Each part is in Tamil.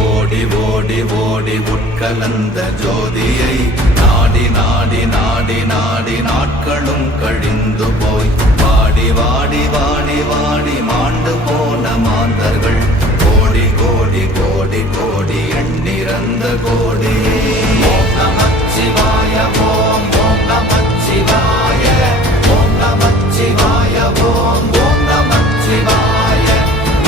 ஓடி ஓடி ஓடி உட்கலந்த ஜோதியை நாடி நாடி நாடி நாடி நாட்களும் கழிந்து போய் வாடி வாடி வாடி வாடி மாண்டு போன மாந்தர்கள் கோடி கோடி கோடி கோடி எண்ணிறந்த கோடி. ஓம் நமச்சிவாய ஓம் ஓம் நமச்சிவாய ஓம் நமச்சிவாய ஓம் ஓம் நமச்சிவாய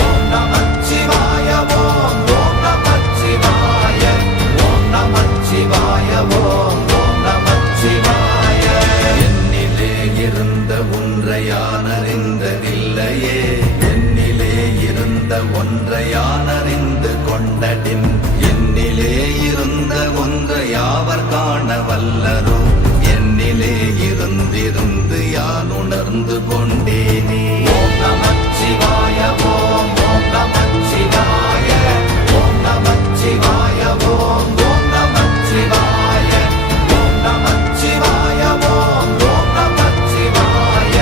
ஓம் நமச்சிவாய ஓம் ஓம் நமச்சிவாய ஓம் நமச்சிவாய ஓம் ஓம் நமச்சிவாய. என்னிலே இருந்த ஒன்றை யானறிந்ததில்லையே, என்னிலே இருந்த ஒன்றை யானறிந்து கொண்டடின், என்னிலே இருந்த ஒன்றை யாவர் காண வல்லரோ, என்னிலே இருந்திருந்து யான் உணர்ந்து கொண்டேனே. ஓம் நமச்சிவாய ஓம் ஓம் நமச்சிவாய ஓம் நமச்சிவாய ஓம் ஓம் நமச்சிவாய ஓம் நமச்சிவாய ஓம் ஓம் நமச்சிவாய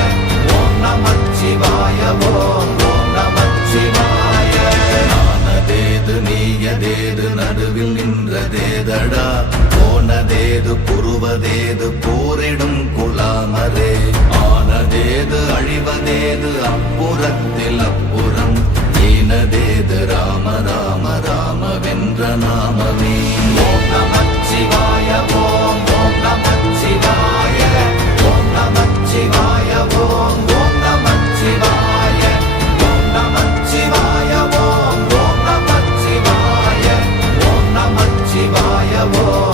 ஓம் நமச்சிவாய ஓம் ஓம் நமச்சிவாய. நானதேது நீயதேது நடுவில் நின்றதேதடா, போனதேது புருவதேது போரிடும் குலாமரே, ஆனதேது அழிவதேது அப்புறத்தில் அப்புறம், ஈனதேது ராம ராம ராமவென்ற நாமமே. ஓம் நமச்சிவாய ஓம் ஓம் நமச்சிவாய ஓம் நமச்சிவாய ஓம் ஓம் நமச்சிவாய ஓம் நமச்சிவாய ஓம் ஓம் நமச்சிவாய ஓம் நமச்சிவாய ஓம்